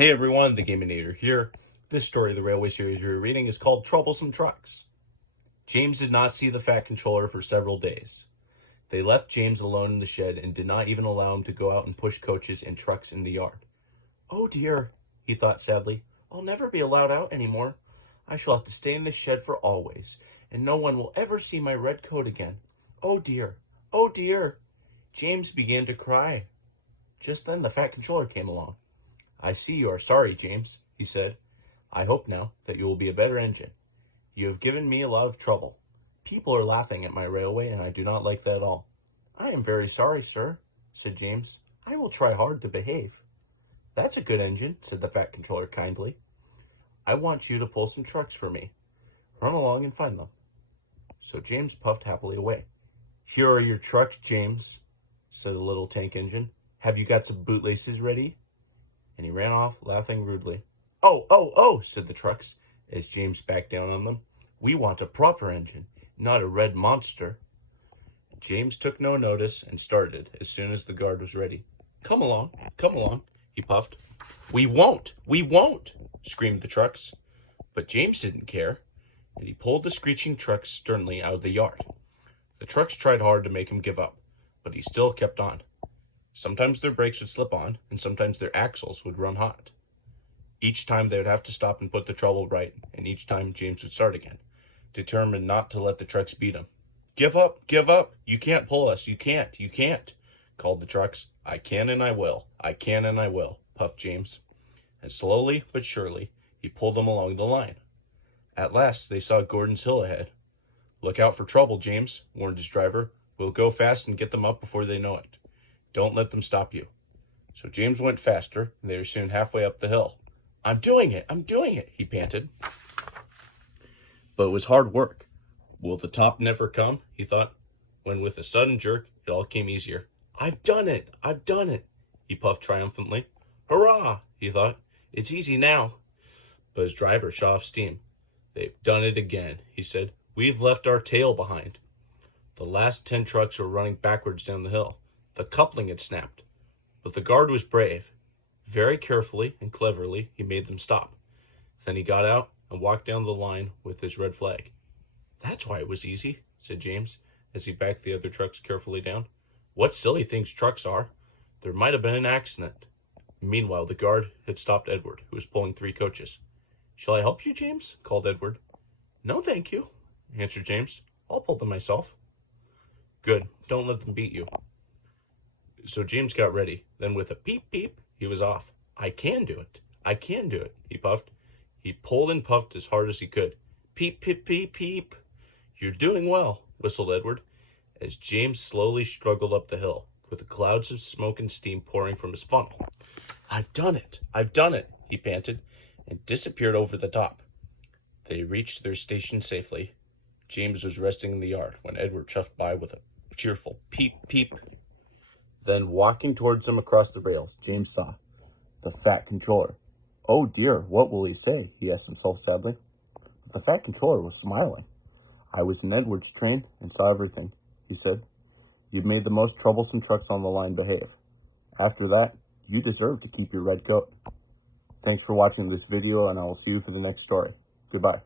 Hey everyone, the Gaminator here. This story of the railway series we're reading is called Troublesome Trucks. James did not see the Fat Controller for several days. They left James alone in the shed and did not even allow him to go out and push coaches and trucks in the yard. Oh dear, he thought sadly. I'll never be allowed out anymore. I shall have to stay in this shed for always, and no one will ever see my red coat again. Oh dear, oh dear. James began to cry. Just then the Fat Controller came along. I see you are sorry, James, he said. I hope now that you will be a better engine. You have given me a lot of trouble. People are laughing at my railway, and I do not like that at all. I am very sorry, sir, said James. I will try hard to behave. That's a good engine, said the Fat Controller kindly. I want you to pull some trucks for me. Run along and find them. So James puffed happily away. Here are your trucks, James, said the little tank engine. Have you got some bootlaces ready? And he ran off, laughing rudely. Oh, said the trucks, as James backed down on them. We want a proper engine, not a red monster. James took no notice and started as soon as the guard was ready. Come along, he puffed. We won't, screamed the trucks. But James didn't care, and he pulled the screeching trucks sternly out of the yard. The trucks tried hard to make him give up, but he still kept on. Sometimes their brakes would slip on, and sometimes their axles would run hot. Each time they would have to stop and put the trouble right, and each time James would start again, determined not to let the trucks beat him. Give up, you can't pull us, you can't, called the trucks. I can and I will, puffed James. And slowly but surely, he pulled them along the line. At last, they saw Gordon's Hill ahead. Look out for trouble, James, warned his driver. We'll go fast and get them up before they know it. Don't let them stop you. So James went faster, and they were soon halfway up the hill. I'm doing it, he panted. But it was hard work. Will the top never come, he thought, when with a sudden jerk, it all came easier. I've done it, he puffed triumphantly. Hurrah, he thought, it's easy now. But his driver shot off steam. They've done it again, he said. We've left our tail behind. The last 10 trucks were running backwards down the hill. The coupling had snapped, but the guard was brave. Very carefully and cleverly, he made them stop. Then he got out and walked down the line with his red flag. That's why it was easy, said James, as he backed the other trucks carefully down. What silly things trucks are. There might have been an accident. Meanwhile, the guard had stopped Edward, who was pulling 3 coaches. Shall I help you, James? Called Edward. No, thank you, answered James. I'll pull them myself. Good. Don't let them beat you. So James got ready. Then with a peep, he was off. I can do it, he puffed. He pulled and puffed as hard as he could. Peep. You're doing well, whistled Edward, as James slowly struggled up the hill, with the clouds of smoke and steam pouring from his funnel. I've done it, he panted, and disappeared over the top. They reached their station safely. James was resting in the yard when Edward chuffed by with a cheerful peep. Then, walking towards them across the rails, James saw the Fat Controller. Oh dear, what will he say? He asked himself sadly. But the Fat Controller was smiling. I was in Edward's train and saw everything, he said. You've made the most troublesome trucks on the line behave. After that, you deserve to keep your red coat. Thanks for watching this video, and I will see you for the next story. Goodbye.